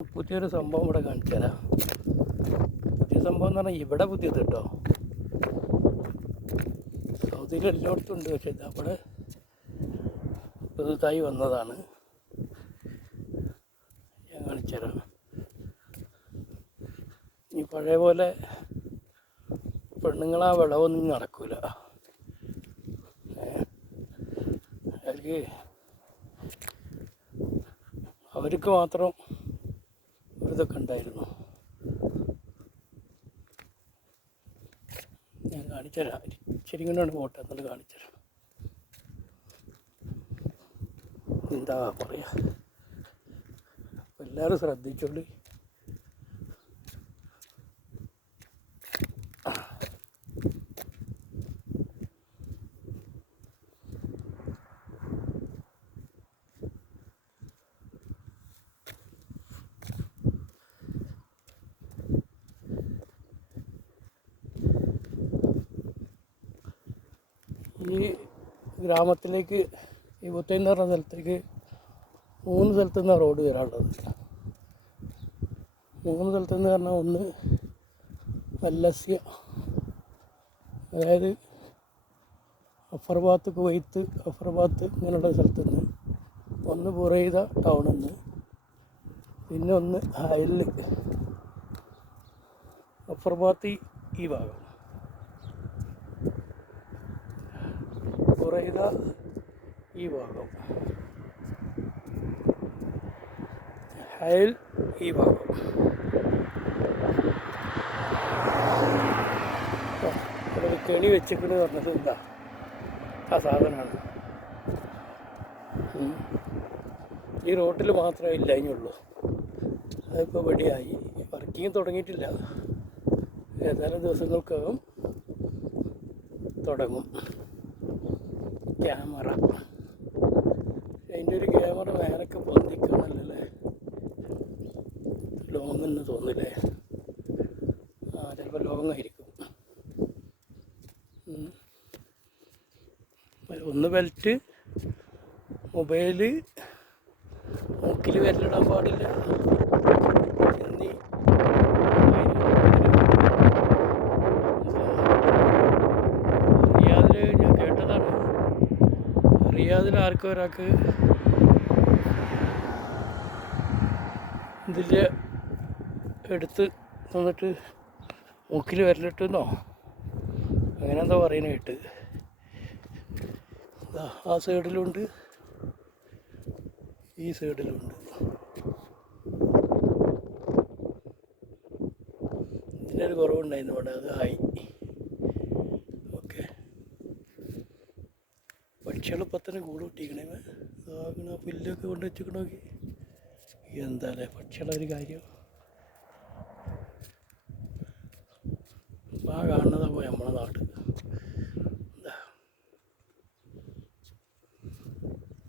പുതിയൊരു സംഭവം ഇവിടെ കാണിച്ചു തരാം. പുതിയ സംഭവം എന്ന് പറഞ്ഞാൽ ഇവിടെ പുതിയത് കേട്ടോ. സൗദിയിൽ എല്ലായിടത്തും ഉണ്ട്, പക്ഷേ അവിടെ പുതുതായി വന്നതാണ്. ഞാൻ കാണിച്ചു തരാം. ഈ പഴയ പോലെ പെണ്ണുങ്ങളാ വിളവൊന്നും നടക്കൂല. അവർക്ക് മാത്രം ഇതൊക്കെ ഉണ്ടായിരുന്നു. ഞാൻ കാണിച്ചുതരാം. ശരി കൊണ്ടാണ് ഫോട്ടോ എന്നിട്ട് കാണിച്ചുതരാം. എന്താ പറയാ, എല്ലാവരും ശ്രദ്ധിച്ചോളി. ഈ ഗ്രാമത്തിലേക്ക്, ഈ ബുത്തൈൻ എന്ന് പറഞ്ഞ സ്ഥലത്തേക്ക് 3 സ്ഥലത്തു നിന്നാണ് റോഡ് വരാനുള്ളത്. 3 സ്ഥലത്തു നിന്ന് പറഞ്ഞാൽ ഒന്ന് വല്ലസ്യ, അതായത് അഫർബാത്ത്, കുവൈത്ത്, അഫർബാത്ത് ഇങ്ങനെയുള്ള സ്ഥലത്തു നിന്ന്, ഒന്ന് ബുറൈദ ടൗണിൽ നിന്ന്, പിന്നെ ഒന്ന് ഹൈൽ, അഫർബാത്ത് ഈ ഭാഗം, ബുറൈദ ഈ ഭാഗം, ഹൈൽ ഈ ഭാഗം. അവിടെ കെണി വെച്ചിക്കണ് പറഞ്ഞത് എന്താ ആ സാധനമാണ്. ഈ റോട്ടിൽ മാത്രമേ ഇല്ലാഞ്ഞുള്ളൂ. അതിപ്പോൾ വെടിയായി, വർക്കിങ് തുടങ്ങിയിട്ടില്ല. ഏതാനും ദിവസങ്ങൾക്കകം തുടങ്ങും. ക്യാമറ, അതിൻ്റെ ഒരു ക്യാമറ നേരൊക്കെ പൊന്തിക്കണല്ലേ, ലോങ് എന്ന് തോന്നില്ലേ? ചിലപ്പോൾ ലോങ് ആയിരിക്കും. ഒന്ന് ബെൽറ്റ്, മൊബൈല് മൂക്കിൽ വിരലിടാൻ പാടില്ല എന്നീ റിയാദിൽ ഞാൻ കേട്ടതാണ്. റിയാദിൽ ആർക്കും ഒരാൾക്ക് ഇതിൻ്റെ എടുത്ത് തന്നിട്ട് മൂക്കിൽ വിരലിട്ടെന്നോ അങ്ങനെ എന്താ പറയുന്നത് കേട്ട്. ആ സൈഡിലുണ്ട്, ഈ സൈഡിലുണ്ട്. ഇതിനൊരു കുറവുണ്ടായിരുന്നു ഇവിടെ, അത് ആയി. ഓക്കെ, പക്ഷികൾ ഇപ്പം തന്നെ കൂട് കിട്ടിക്കണേ. പുല്ലൊക്കെ കൊണ്ട് വെച്ചിക്കണോക്കി. എന്താ അല്ലേ പക്ഷികളൊരു കാര്യം.